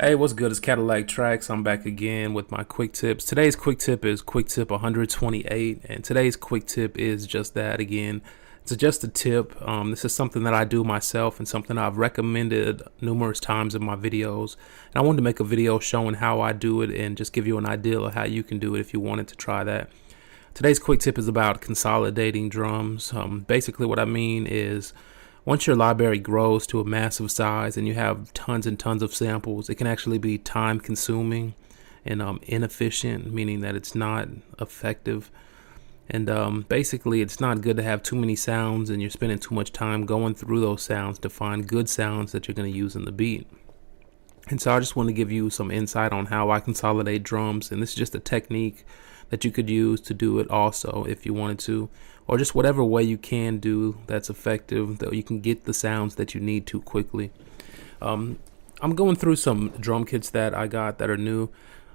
Hey, what's good? It's Cadillaktrackz. I'm back again with my quick tips. Today's quick tip is quick tip 128, and today's quick tip is just that again. It's just a tip. This is something that I do myself and something I've recommended numerous times in my videos. And I wanted to make a video showing how I do it and just give you an idea of how you can do it if you wanted to try that. Today's quick tip is about consolidating drums. Basically, what I mean is, once your library grows to a massive size and you have tons and tons of samples, it can actually be time consuming and inefficient, meaning that it's not effective. And basically, it's not good to have too many sounds and you're spending too much time going through those sounds to find good sounds that you're going to use in the beat. And so I just want to give you some insight on how I consolidate drums, and this is just a technique that you could use to do it also if you wanted to, or just whatever way you can do that's effective, that you can get the sounds that you need to quickly. I'm going through some drum kits that I got that are new.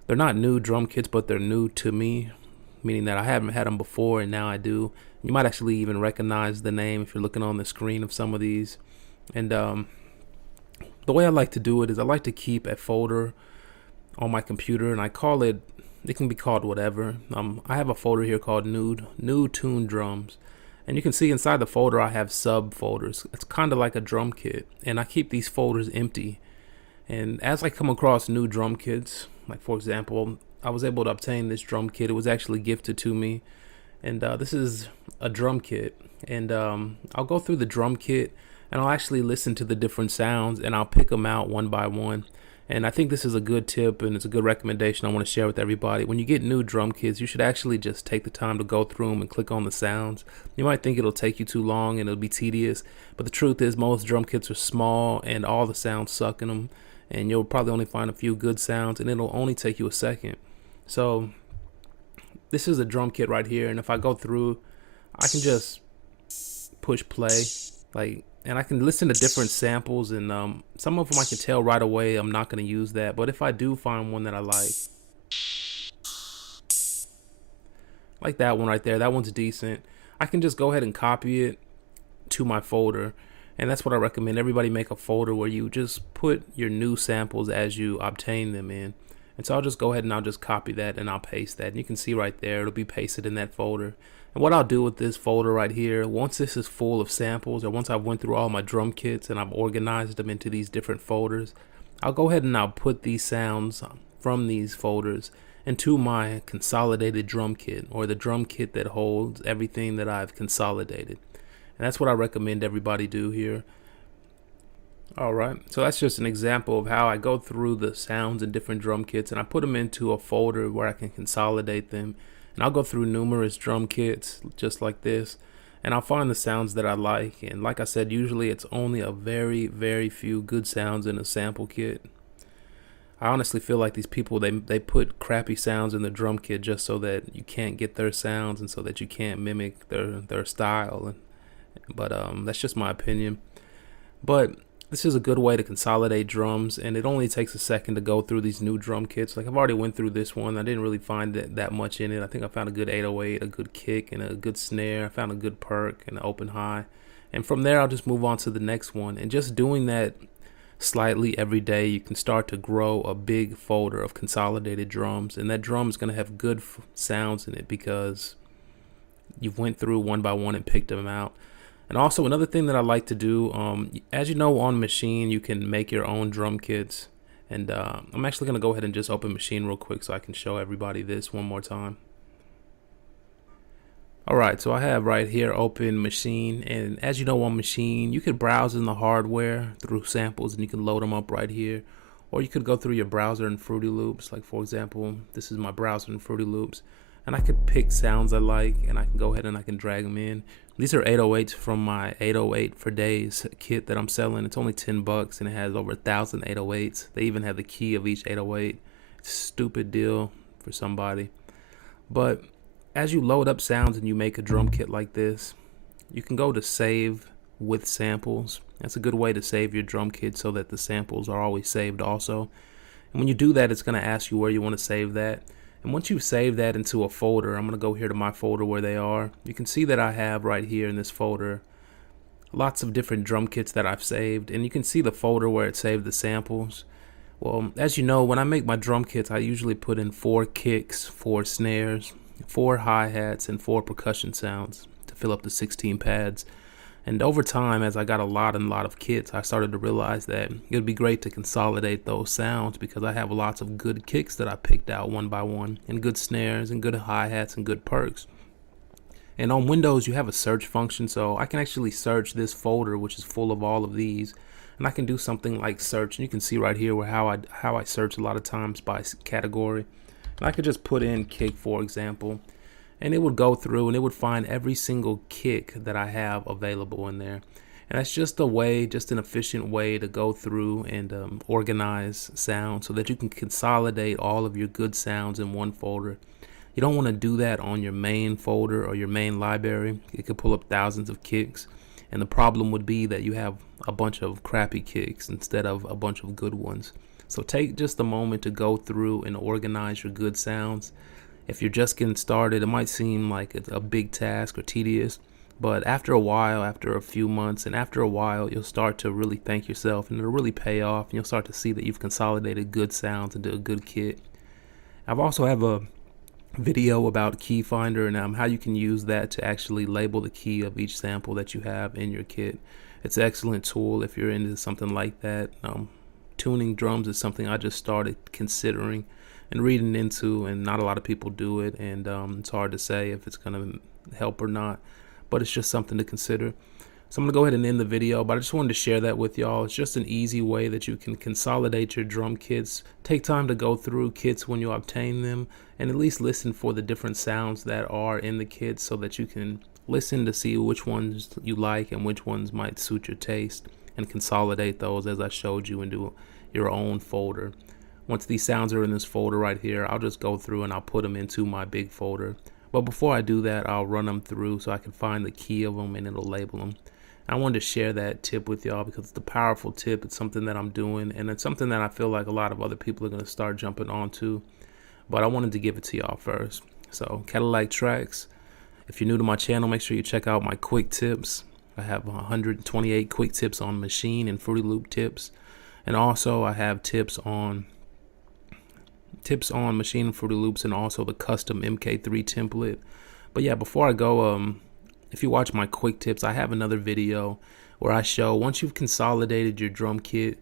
They're not new drum kits, but they're new to me, meaning that I haven't had them before and now I do. You might actually even recognize the name if you're looking on the screen of some of these. And the way I like to do it is I like to keep a folder on my computer, and I call it, it can be called whatever. I have a folder here called new tune drums, and you can see inside the folder I have subfolders. It's kind of like a drum kit, and I keep these folders empty. And as I come across new drum kits, like for example, I was able to obtain this drum kit. It was actually gifted to me, and this is a drum kit. And I'll go through the drum kit and I'll actually listen to the different sounds and I'll pick them out one by one. And I think this is a good tip and it's a good recommendation I want to share with everybody. When you get new drum kits, you should actually just take the time to go through them and click on the sounds. You might think it'll take you too long and it'll be tedious, but the truth is most drum kits are small and all the sounds suck in them, and you'll probably only find a few good sounds and it'll only take you a second. So this is a drum kit right here, and if I go through, I can just push play, and I can listen to different samples, and some of them I can tell right away I'm not going to use that, but if I do find one that I like that one right there, that one's decent, I can just go ahead and copy it to my folder. And that's what I recommend. Everybody make a folder where you just put your new samples as you obtain them in. And so I'll just go ahead and I'll just copy that and I'll paste that. And you can see right there, it'll be pasted in that folder. And what I'll do with this folder right here, once this is full of samples, or once I've went through all my drum kits and I've organized them into these different folders, I'll go ahead and I'll put these sounds from these folders into my consolidated drum kit, or the drum kit that holds everything that I've consolidated. And that's what I recommend everybody do here. Alright, so that's just an example of how I go through the sounds in different drum kits and I put them into a folder where I can consolidate them. And I'll go through numerous drum kits just like this, and I'll find the sounds that I like. And like I said, usually it's only a very, very few good sounds in a sample kit. I honestly feel like these people, they put crappy sounds in the drum kit just so that you can't get their sounds and so that you can't mimic their style. But that's just my opinion. But this is a good way to consolidate drums, and it only takes a second to go through these new drum kits. Like I've already went through this one. I didn't really find that much in it. I think I found a good 808, a good kick, and a good snare. I found a good perk and an open high. And from there, I'll just move on to the next one. And just doing that slightly every day, you can start to grow a big folder of consolidated drums. And that drum is going to have good sounds in it because you've went through one by one and picked them out. And also another thing that I like to do, as you know, on Maschine you can make your own drum kits, and I'm actually going to go ahead and just open Maschine real quick so I can show everybody this one more time. Alright, so I have right here open Maschine, and as you know, on Maschine you could browse in the hardware through samples and you can load them up right here, or you could go through your browser in Fruity Loops. Like for example, this is my browser in Fruity Loops, and I could pick sounds I like and I can go ahead and I can drag them in. These are 808s from my 808 for Days kit that I'm selling. It's only $10 and it has over 1,000 808s. They even have the key of each 808. It's a stupid deal for somebody. But as you load up sounds and you make a drum kit like this, you can go to save with samples. That's a good way to save your drum kit so that the samples are always saved also. And when you do that, it's going to ask you where you want to save that. And once you save that into a folder, I'm going to go here to my folder where they are. You can see that I have right here in this folder lots of different drum kits that I've saved, and you can see the folder where it saved the samples. Well, as you know, when I make my drum kits, I usually put in 4 kicks, 4 snares, 4 hi-hats, and 4 percussion sounds to fill up the 16 pads. And over time, as I got a lot of kits, I started to realize that it would be great to consolidate those sounds, because I have lots of good kicks that I picked out one by one, and good snares, and good hi-hats, and good perks. And on Windows, you have a search function, so I can actually search this folder, which is full of all of these. And I can do something like search, and you can see right here where how I search a lot of times by category. And I could just put in kick, for example, and it would go through and it would find every single kick that I have available in there. And that's just a way, just an efficient way to go through and organize sound so that you can consolidate all of your good sounds in one folder. You don't want to do that on your main folder or your main library. It could pull up thousands of kicks, and the problem would be that you have a bunch of crappy kicks instead of a bunch of good ones. So take just a moment to go through and organize your good sounds. If you're just getting started, it might seem like it's a big task or tedious, but after a while, after a few months, and after a while, you'll start to really thank yourself, and it'll really pay off, and you'll start to see that you've consolidated good sounds into a good kit. I've also have a video about key finder and how you can use that to actually label the key of each sample that you have in your kit. It's an excellent tool if you're into something like that. Tuning drums is something I just started considering and reading into, and not a lot of people do it, and it's hard to say if it's going to help or not, but it's just something to consider. So I'm going to go ahead and end the video, but I just wanted to share that with y'all. It's just an easy way that you can consolidate your drum kits. Take time to go through kits when you obtain them, and at least listen for the different sounds that are in the kits so that you can listen to see which ones you like and which ones might suit your taste, and consolidate those as I showed you into your own folder. Once these sounds are in this folder right here, I'll just go through and I'll put them into my big folder. But before I do that, I'll run them through so I can find the key of them and it'll label them. I wanted to share that tip with y'all because it's a powerful tip. It's something that I'm doing, and it's something that I feel like a lot of other people are going to start jumping onto. But I wanted to give it to y'all first. So Cadillaktrackz, if you're new to my channel, make sure you check out my quick tips. I have 128 quick tips on Maschine and Fruity Loop tips. And also I have tips on Maschine and Fruity Loops, and also the custom MK3 template. But yeah, before I go, if you watch my quick tips, I have another video where I show, once you've consolidated your drum kit,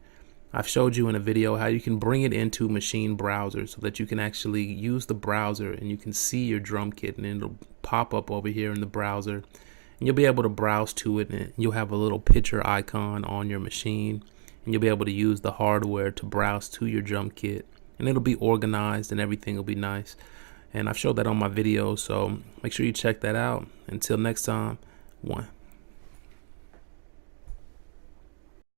I've showed you in a video how you can bring it into Maschine browser so that you can actually use the browser and you can see your drum kit, and it'll pop up over here in the browser, and you'll be able to browse to it, and you'll have a little picture icon on your machine, and you'll be able to use the hardware to browse to your drum kit, and it'll be organized and everything will be nice. And I've showed that on my videos, so make sure you check that out. Until next time, 1.